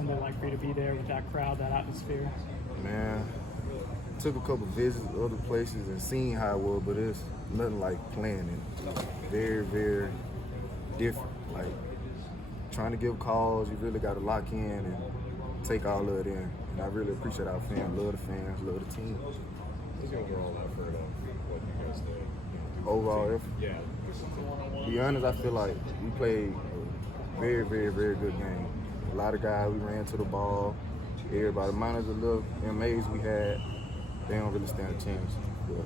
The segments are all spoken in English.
Sunday like for you to be there with that crowd, that atmosphere? Man, took a couple visits to other places and seen how it was, but it's nothing like playing it. It's very, very different. Like trying to give calls, you really got to lock in and take all of it in. And I really appreciate our fans, love the fans, love the team. What's the overall effort of what you guys did? Overall effort? Yeah. To be honest, I feel like we played a very, very, very good game. A lot of guys, we ran to the ball. Everybody, minus the little MAs we had, they don't really stand a chance. But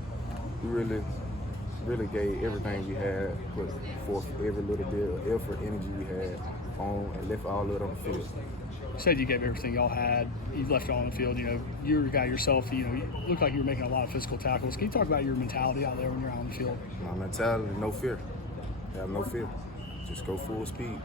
we really gave everything we had, put forth every little bit of effort, energy we had on, and left all of it on the field. You said you gave everything y'all had. You left it all on the field. You know, you're a guy yourself. You know, you look like you were making a lot of physical tackles. Can you talk about your mentality out there when you're out on the field? My mentality, no fear. Have no fear. Just go full speed.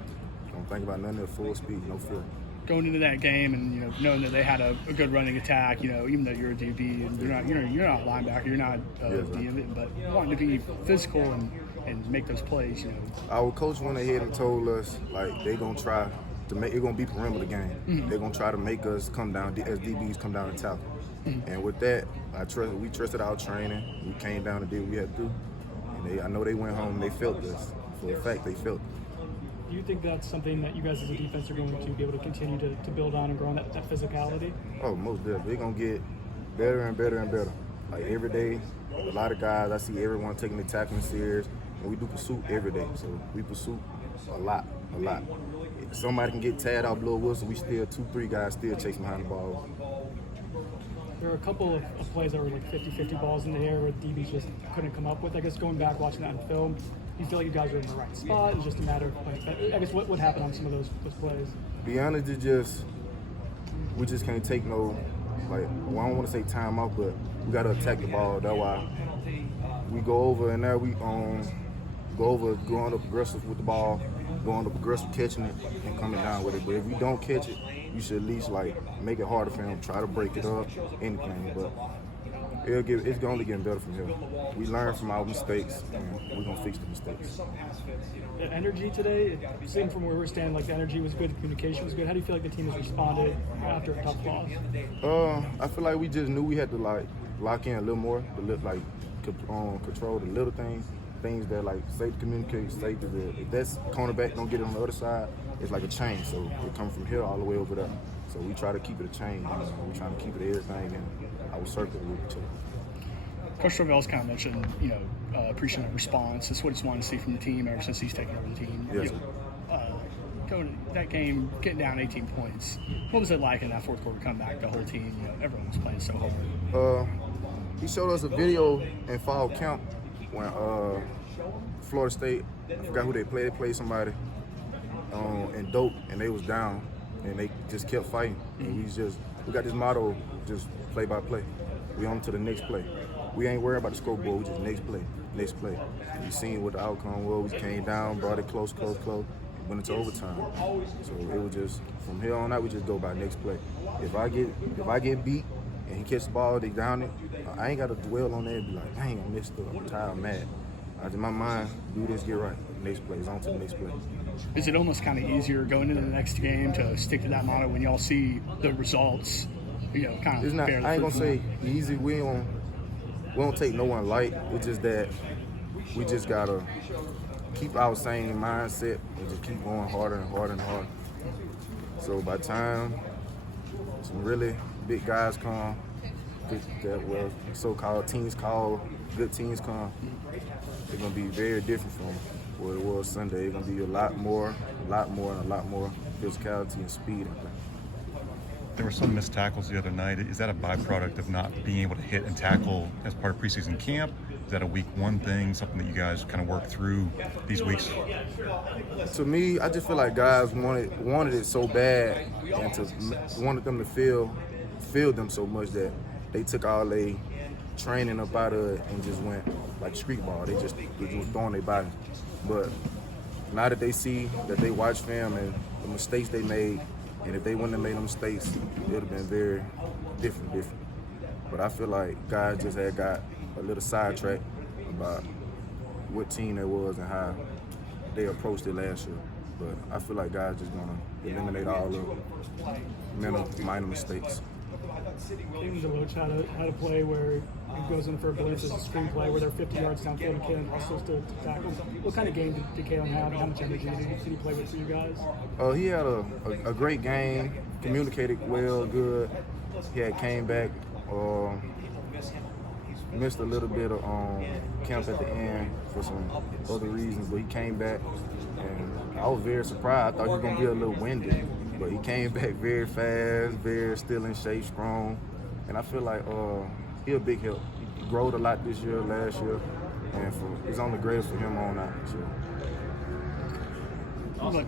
Don't think about nothing at full speed, no fear. Going into that game and knowing that they had a good running attack, even though you're a DB and you're not a linebacker, you're not a DB, but wanting to be physical and make those plays. Our coach went ahead and told us like they gonna try to make it gonna be perimeter game. Mm-hmm. They're gonna try to make us come down as DBs come down and tackle. Mm-hmm. And with that, we trusted our training. We came down and did what we had to do. And I know they went home and they felt this. For a fact, they felt it. Do you think that's something that you guys as a defense are going to be able to continue to build on and grow on that physicality? Oh, most definitely. They're going to get better and better and better. Like every day, a lot of guys, I see everyone taking the tackling serious, and we do pursuit every day. So we pursue a lot. If somebody can get tagged out, blow a whistle, we still 2-3 guys still chasing behind the ball. There were a couple of plays that were like 50-50 balls in the air where DBs just couldn't come up with. I guess going back, watching that in film, you feel like you guys are in the right spot? It's just a matter of, I guess, what happened on some of those plays? Be honest, we just can't take no, well, I don't want to say time out, but we got to attack the ball. That's why we go over and now we going up aggressive with the ball, going up aggressive catching it and coming down with it. But if we don't catch it, you should at least make it harder for him, try to break it up, anything. But it's only getting better from here. We learn from our mistakes, and we're gonna fix the mistakes. The energy today, it seemed from where we're standing, like the energy was good, the communication was good. How do you feel like the team has responded after a tough loss? I feel like we just knew we had to lock in a little more, to control the little things that safety communicate, safety. If that's cornerback don't get it on the other side, it's like a chain. So it comes from here all the way over there. So we try to keep it a chain. We trying to keep it everything in our circle with each other. Coach Travell's kind of mentioned, appreciating the response. That's what he's wanted to see from the team ever since he's taken over the team. Yes. Going that game, getting down 18 points. What was it like in that fourth quarter comeback? The whole team, everyone was playing so hard. He showed us a video in fall camp when Florida State, I forgot who they played. They played somebody in dope, and they was down, and they just kept fighting. And we got this motto, just play by play. We on to the next play. We ain't worried about the scoreboard. We just next play. We seen what the outcome was. We came down, brought it close, went into overtime. So it was just from here on out. We just go by next play. If I get beat and he catch the ball, they down it. I ain't got to dwell on that and be like, dang, I messed up. I'm tired, I'm mad. In my mind, do this, get right. Next play, it's on to the next play. Is it almost kind of easier going into the next game to stick to that motto when y'all see the results? Kind of. It's not. I ain't gonna say easy. We don't take no one light. It's just that we just gotta keep our same mindset and just keep going harder and harder and harder. So by the time some really big guys come, that so-called teams call good teams come, it's gonna be very different from what it was Sunday. It's gonna be a lot more physicality and speed. There were some missed tackles the other night. Is that a byproduct of not being able to hit and tackle as part of preseason camp? Is that a week one thing, something that you guys kind of work through these weeks? To me, I just feel like guys wanted it so bad and wanted them to feel them so much that they took all their training up out of it and just went like street ball. They just throwing their body. But now that they see that they watch film and the mistakes they made, and if they wouldn't have made them mistakes, it would have been very different. But I feel like guys just had got a little sidetracked about what team they was and how they approached it last year. But I feel like guys just gonna eliminate all the minor mistakes. Even Deloach had a play where he goes in for a blitz as a screenplay where they're 50 yards downfield and Kalen hustles to tackle. What kind of game did Kalen have? How much energy did he play with for you guys? He had a great game, communicated well, good. He had came back, missed a little bit of camp at the end for some other reasons, but he came back, and I was very surprised. I thought he was going to be a little winded, but he came back very fast, very still in shape, strong, and I feel like he a big help. He growed a lot this year, last year, and it's only greater for him on out this year. Awesome.